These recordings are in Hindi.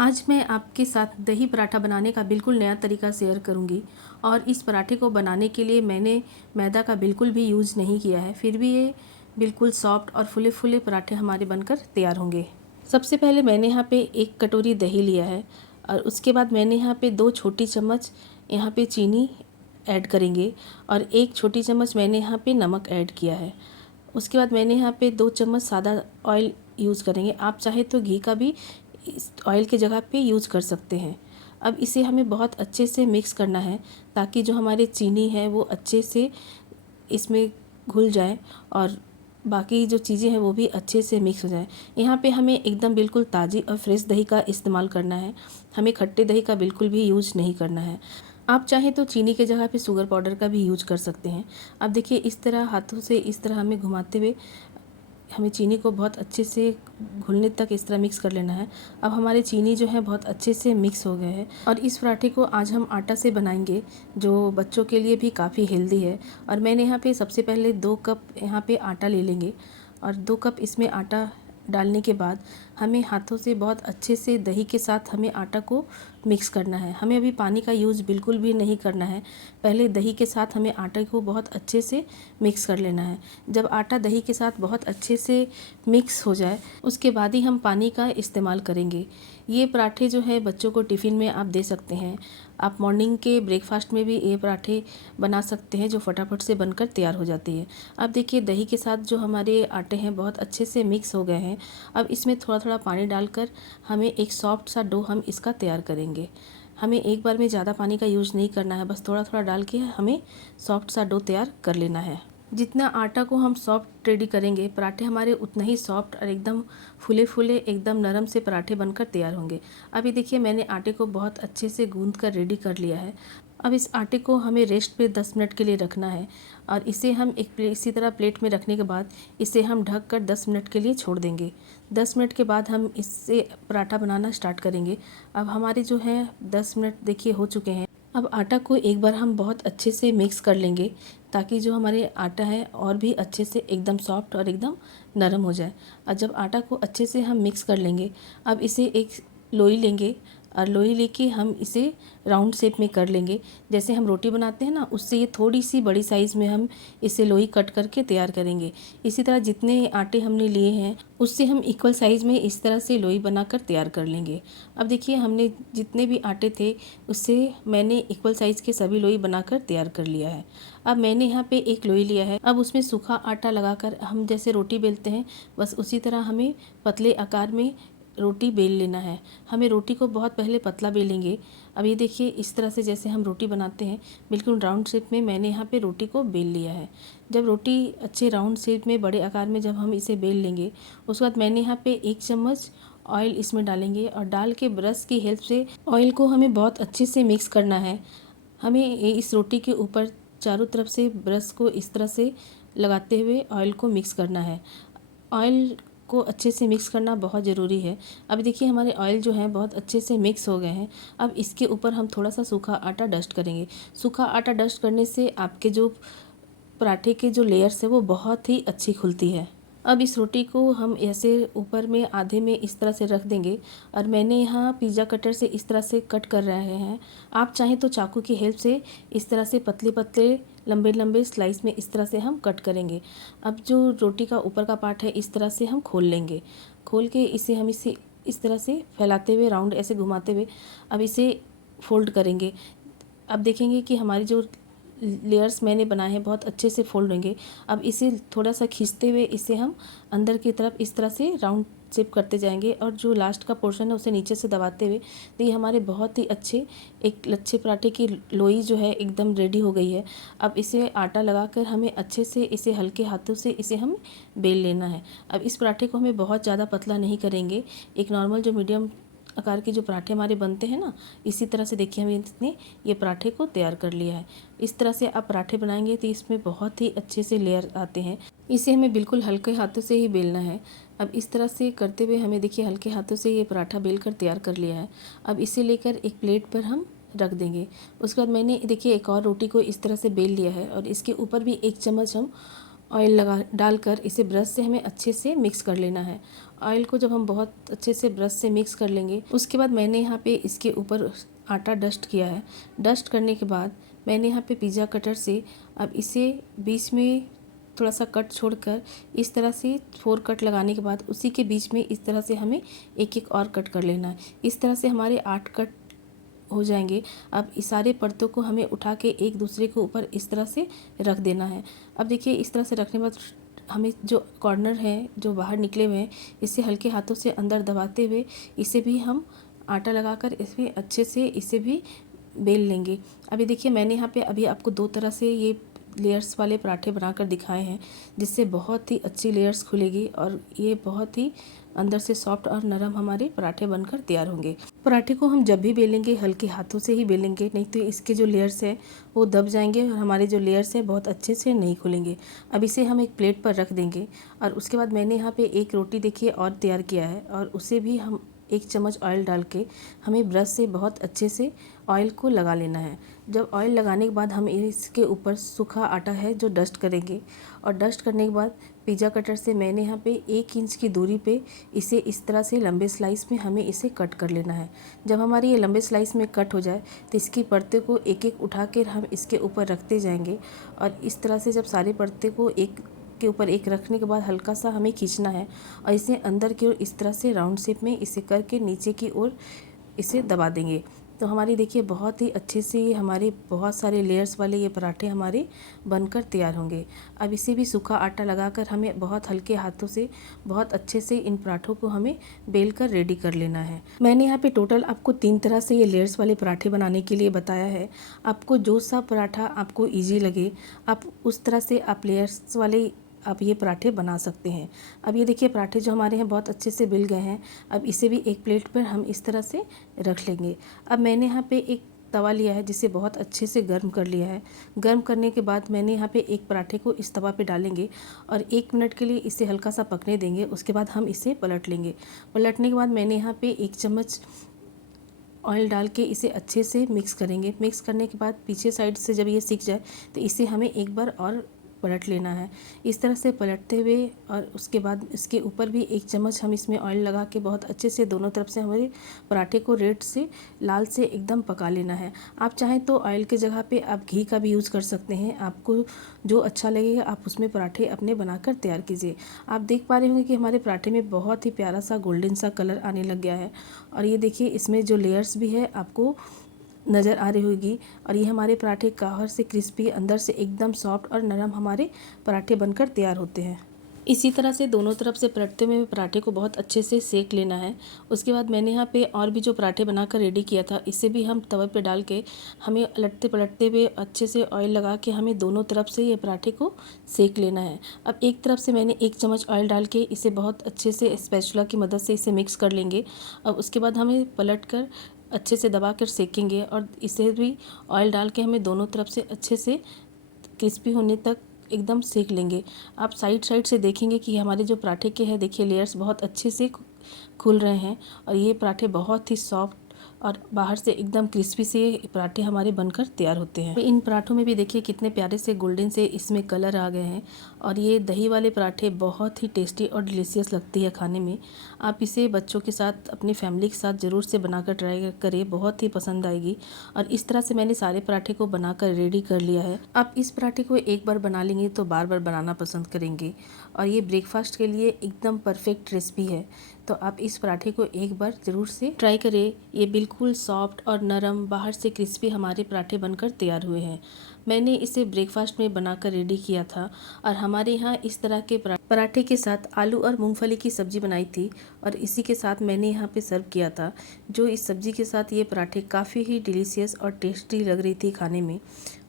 आज मैं आपके साथ दही पराठा बनाने का बिल्कुल नया तरीका शेयर करूंगी। और इस पराठे को बनाने के लिए मैंने मैदा का बिल्कुल भी यूज़ नहीं किया है, फिर भी ये बिल्कुल सॉफ्ट और फुले फुले पराठे हमारे बनकर तैयार होंगे। सबसे पहले मैंने यहाँ पे 1 कटोरी दही लिया है और उसके बाद मैंने यहाँ पे 2 छोटी चम्मच यहाँ पे चीनी ऐड करेंगे और 1 छोटी चम्मच मैंने यहाँ पे नमक ऐड किया है। उसके बाद मैंने यहाँ पे 2 चम्मच सादा ऑयल यूज़ करेंगे। आप चाहे तो घी का भी इस ऑयल के जगह पे यूज़ कर सकते हैं। अब इसे हमें बहुत अच्छे से मिक्स करना है ताकि जो हमारे चीनी है वो अच्छे से इसमें घुल जाए और बाकी जो चीज़ें हैं वो भी अच्छे से मिक्स हो जाए। यहाँ पे हमें एकदम बिल्कुल ताज़ी और फ्रेश दही का इस्तेमाल करना है, हमें खट्टे दही का बिल्कुल भी यूज़ नहीं करना है। आप चाहें तो चीनी के जगह पे शुगर पाउडर का भी यूज कर सकते हैं। अब देखिए इस तरह हाथों से इस तरह हमें घुमाते हुए हमें चीनी को बहुत अच्छे से घुलने तक इस तरह मिक्स कर लेना है। अब हमारे चीनी जो है बहुत अच्छे से मिक्स हो गए हैं और इस पराठे को आज हम आटा से बनाएंगे जो बच्चों के लिए भी काफ़ी हेल्दी है। और मैंने यहाँ पे सबसे पहले 2 कप यहाँ पे आटा ले लेंगे और 2 कप इसमें आटा डालने के बाद हमें हाथों से बहुत अच्छे से दही के साथ हमें आटा को मिक्स करना है। हमें अभी पानी का यूज़ बिल्कुल भी नहीं करना है, पहले दही के साथ हमें आटे को बहुत अच्छे से मिक्स कर लेना है। जब आटा दही के साथ बहुत अच्छे से मिक्स हो जाए उसके बाद ही हम पानी का इस्तेमाल करेंगे। ये पराठे जो है बच्चों को टिफ़िन में आप दे सकते हैं। आप मॉर्निंग के ब्रेकफास्ट में भी ये पराठे बना सकते हैं जो फटाफट से बनकर तैयार हो जाती है। अब देखिए दही के साथ जो हमारे आटे हैं बहुत अच्छे से मिक्स हो गए हैं। अब इसमें थोड़ा थोड़ा पानी डालकर हमें एक सॉफ्ट सा डो हम इसका तैयार करेंगे। हमें एक बार में ज़्यादा पानी का यूज़ नहीं करना है, बस थोड़ा थोड़ा डाल के हमें सॉफ्ट सा डो तैयार कर लेना है। जितना आटा को हम सॉफ्ट रेडी करेंगे पराठे हमारे उतना ही सॉफ्ट और एकदम फूले फूले एकदम नरम से पराठे बनकर तैयार होंगे। अभी देखिए मैंने आटे को बहुत अच्छे से गूंद कर रेडी कर लिया है। अब इस आटे को हमें रेस्ट पे 10 मिनट के लिए रखना है और इसे हम इसी तरह प्लेट में रखने के बाद इसे हम ढक कर 10 मिनट के लिए छोड़ देंगे। 10 मिनट के बाद हम इससे पराठा बनाना स्टार्ट करेंगे। अब हमारे जो है 10 मिनट देखिए हो चुके हैं। अब आटा को एक बार हम बहुत अच्छे से मिक्स कर लेंगे ताकि जो हमारे आटा है और भी अच्छे से एकदम सॉफ्ट और एकदम नरम हो जाए। और जब आटा को अच्छे से हम मिक्स कर लेंगे अब इसे एक लोई लेंगे और लोई लेके हम इसे राउंड शेप में कर लेंगे। जैसे हम रोटी बनाते हैं ना उससे ये थोड़ी सी बड़ी साइज़ में हम इसे लोई कट करके तैयार करेंगे। इसी तरह जितने आटे हमने लिए हैं उससे हम इक्वल साइज़ में इस तरह से लोई बनाकर तैयार कर लेंगे। अब देखिए हमने जितने भी आटे थे उससे मैंने इक्वल साइज़ के सभी लोई बनाकर तैयार कर लिया है। अब मैंने यहाँ पे एक लोई लिया है। अब उसमें सूखा आटा लगाकर हम जैसे रोटी बेलते हैं बस उसी तरह हमें पतले आकार में रोटी बेल लेना है। हमें रोटी को बहुत पहले पतला बेलेंगे। अब ये देखिए इस तरह से जैसे हम रोटी बनाते हैं बिल्कुल राउंड शेप में मैंने यहाँ पे रोटी को बेल लिया है। जब रोटी अच्छे राउंड शेप में बड़े आकार में जब हम इसे बेल लेंगे उसके बाद मैंने यहाँ पे 1 चम्मच ऑयल इसमें डालेंगे और डाल के ब्रश की हेल्प से ऑयल को हमें बहुत अच्छे से मिक्स करना है। हमें इस रोटी के ऊपर चारों तरफ से ब्रश को इस तरह से लगाते हुए ऑयल को मिक्स करना है। ऑयल को अच्छे से मिक्स करना बहुत ज़रूरी है। अब देखिए हमारे ऑयल जो है बहुत अच्छे से मिक्स हो गए हैं। अब इसके ऊपर हम थोड़ा सा सूखा आटा डस्ट करेंगे। सूखा आटा डस्ट करने से आपके जो पराठे के जो लेयर्स है वो बहुत ही अच्छी खुलती है। अब इस रोटी को हम ऐसे ऊपर में आधे में इस तरह से रख देंगे और मैंने यहाँ पिज़्ज़ा कटर से इस तरह से कट कर रहे हैं। आप चाहें तो चाकू की हेल्प से इस तरह से पतले पतले लंबे लंबे स्लाइस में इस तरह से हम कट करेंगे। अब जो रोटी का ऊपर का पार्ट है इस तरह से हम खोल लेंगे। खोल के इसे हम इसे इस तरह से फैलाते हुए राउंड ऐसे घुमाते हुए अब इसे फोल्ड करेंगे। अब देखेंगे कि हमारी जो लेयर्स मैंने बनाए हैं बहुत अच्छे से फोल्ड होंगे। अब इसे थोड़ा सा खींचते हुए इसे हम अंदर की तरफ इस तरह से राउंड शेप करते जाएंगे और जो लास्ट का पोर्शन है उसे नीचे से दबाते हुए तो ये हमारे बहुत ही अच्छे एक लच्छे पराठे की लोई जो है एकदम रेडी हो गई है। अब इसे आटा लगाकर हमें अच्छे से इसे हल्के हाथों से इसे हम बेल लेना है। अब इस पराठे को हमें बहुत ज़्यादा पतला नहीं करेंगे, एक नॉर्मल जो मीडियम आकार के जो पराठे हमारे बनते हैं ना इसी तरह से देखिए हमें इसने ये पराठे को तैयार कर लिया है। इस तरह से आप पराठे बनाएंगे तो इसमें बहुत ही अच्छे से लेयर आते हैं। इसे हमें बिल्कुल हल्के हाथों से ही बेलना है। अब इस तरह से करते हुए हमें देखिए हल्के हाथों से ये पराठा बेल कर तैयार कर लिया है। अब इसे लेकर एक प्लेट पर हम रख देंगे। उसके बाद मैंने देखिए एक और रोटी को इस तरह से बेल लिया है और इसके ऊपर भी 1 चम्मच हम ऑयल लगा डालकर इसे ब्रश से हमें अच्छे से मिक्स कर लेना है। ऑयल को जब हम बहुत अच्छे से ब्रश से मिक्स कर लेंगे, उसके बाद मैंने यहाँ पे इसके ऊपर आटा डस्ट किया है। डस्ट करने के बाद मैंने यहाँ पे पिज़्ज़ा कटर से अब इसे बीच में थोड़ा सा कट छोड़कर इस तरह से 4 कट लगाने के बाद उसी के बीच में इस तरह से हमें एक एक और कट कर लेना है। इस तरह से हमारे 8 कट हो जाएंगे। अब इस सारे परतों को हमें उठा के एक दूसरे के ऊपर इस तरह से रख देना है। अब देखिए इस तरह से रखने के बाद हमें जो कॉर्नर हैं जो बाहर निकले हुए हैं, इसे हल्के हाथों से अंदर दबाते हुए इसे भी हम आटा लगाकर इसमें अच्छे से इसे भी बेल लेंगे। अभी देखिए मैंने यहाँ पे अभी आपको 2 तरह से ये लेयर्स वाले पराठे बनाकर दिखाए हैं, जिससे बहुत ही अच्छी लेयर्स खुलेगी और ये बहुत ही अंदर से सॉफ्ट और नरम हमारे पराठे बनकर तैयार होंगे। पराठे को हम जब भी बेलेंगे हल्के हाथों से ही बेलेंगे, नहीं तो इसके जो लेयर्स है वो दब जाएंगे और हमारे जो लेयर्स है बहुत अच्छे से नहीं खुलेंगे। अब इसे हम एक प्लेट पर रख देंगे और उसके बाद मैंने यहाँ पे एक रोटी देखिए और तैयार किया है और उसे भी हम 1 चम्मच ऑयल डाल के हमें ब्रश से बहुत अच्छे से ऑयल को लगा लेना है। जब ऑयल लगाने के बाद हम इसके ऊपर सूखा आटा है जो डस्ट करेंगे और डस्ट करने के बाद पिज़्ज़ा कटर से मैंने यहाँ पे 1 इंच की दूरी पे इसे इस तरह से लंबे स्लाइस में हमें इसे कट कर लेना है। जब हमारी ये लंबे स्लाइस में कट हो जाए तो इसकी परतों को एक एक उठा कर हम इसके ऊपर रखते जाएंगे और इस तरह से जब सारी परतों को एक के ऊपर एक रखने के बाद हल्का सा हमें खींचना है और इसे अंदर की ओर इस तरह से राउंड शेप में इसे करके नीचे की ओर इसे दबा देंगे। तो हमारी देखिए बहुत ही अच्छे से ये हमारे बहुत सारे लेयर्स वाले ये पराठे हमारे बनकर तैयार होंगे। अब इसे भी सूखा आटा लगाकर हमें बहुत हल्के हाथों से बहुत अच्छे से इन पराठों को हमें बेल कर रेडी कर लेना है। मैंने यहाँ पे टोटल आपको 3 तरह से ये लेयर्स वाले पराठे बनाने के लिए बताया है। आपको जो सा पराठा आपको ईजी लगे आप उस तरह से आप लेयर्स वाले आप ये पराठे बना सकते हैं। अब ये देखिए पराठे जो हमारे हैं बहुत अच्छे से बिल गए हैं। अब इसे भी एक प्लेट पर हम इस तरह से रख लेंगे। अब मैंने यहाँ पे एक तवा लिया है जिसे बहुत अच्छे से गर्म कर लिया है। गर्म करने के बाद मैंने यहाँ पे एक पराठे को इस तवा पे डालेंगे और 1 मिनट के लिए इसे हल्का सा पकने देंगे। उसके बाद हम इसे पलट लेंगे। पलटने के बाद मैंने यहाँ पे 1 चम्मच ऑयल डाल के इसे अच्छे से मिक्स करेंगे। मिक्स करने के बाद पीछे साइड से जब ये सिक जाए तो इसे हमें एक बार और पलट लेना है। इस तरह से पलटते हुए और उसके बाद इसके ऊपर भी 1 चम्मच हम इसमें ऑयल लगा के बहुत अच्छे से दोनों तरफ से हमारे पराठे को रेड से लाल से एकदम पका लेना है। आप चाहें तो ऑयल के जगह पे आप घी का भी यूज़ कर सकते हैं। आपको जो अच्छा लगेगा आप उसमें पराठे अपने बनाकर तैयार कीजिए। आप देख पा रहे होंगे कि हमारे पराठे में बहुत ही प्यारा सा गोल्डन सा कलर आने लग गया है और ये देखिए इसमें जो लेयर्स भी है आपको नज़र आ रही होगी और ये हमारे पराठे बाहर से क्रिस्पी अंदर से एकदम सॉफ्ट और नरम हमारे पराठे बनकर तैयार होते हैं। इसी तरह से दोनों तरफ से पलटते हुए पराठे को बहुत अच्छे से सेक लेना है। उसके बाद मैंने यहाँ पे और भी जो पराठे बनाकर रेडी किया था इसे भी हम तवे पे डाल के हमें पलटते पलटते हुए अच्छे से ऑयल लगा के हमें दोनों तरफ से ये पराठे को सेक लेना है। अब एक तरफ से मैंने 1 चम्मच ऑयल डाल के इसे बहुत अच्छे से स्पैचुला की मदद से इसे मिक्स कर लेंगे। अब उसके बाद हमें पलट कर अच्छे से दबा कर सेकेंगे और इसे भी ऑयल डाल के हमें दोनों तरफ से अच्छे से क्रिस्पी होने तक एकदम सेक लेंगे। आप साइड साइड से देखेंगे कि हमारे जो पराठे के हैं देखिए लेयर्स बहुत अच्छे से खुल रहे हैं और ये पराठे बहुत ही सॉफ्ट और बाहर से एकदम क्रिस्पी से पराठे हमारे बनकर तैयार होते हैं। इन पराठों में भी देखिए कितने प्यारे से गोल्डन से इसमें कलर आ गए हैं और ये दही वाले पराठे बहुत ही टेस्टी और डिलीशियस लगती है खाने में। आप इसे बच्चों के साथ अपनी फैमिली के साथ ज़रूर से बनाकर ट्राई करें, बहुत ही पसंद आएगी। और इस तरह से मैंने सारे पराठे को बनाकर रेडी कर लिया है। आप इस पराठे को एक बार बना लेंगे तो बार बार बनाना पसंद करेंगे और ये ब्रेकफास्ट के लिए एकदम परफेक्ट रेसिपी है। तो आप इस पराठे को एक बार ज़रूर से ट्राई करें। ये बिल्कुल सॉफ्ट और नरम बाहर से क्रिस्पी हमारे पराठे बनकर तैयार हुए हैं। मैंने इसे ब्रेकफास्ट में बनाकर रेडी किया था और हमारे यहाँ इस तरह के पराठे के साथ आलू और मूंगफली की सब्ज़ी बनाई थी और इसी के साथ मैंने यहाँ पे सर्व किया था। जो इस सब्ज़ी के साथ ये पराठे काफ़ी ही डिलीशियस और टेस्टी लग रही थी खाने में।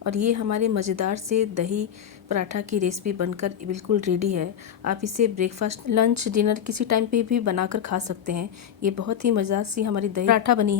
और ये हमारे मज़ेदार से दही पराठा की रेसिपी बनकर बिल्कुल रेडी है। आप इसे ब्रेकफास्ट, लंच, डिनर किसी टाइम पे भी बनाकर खा सकते हैं। ये बहुत ही मज़ेदार सी हमारी दही पराठा बनी है।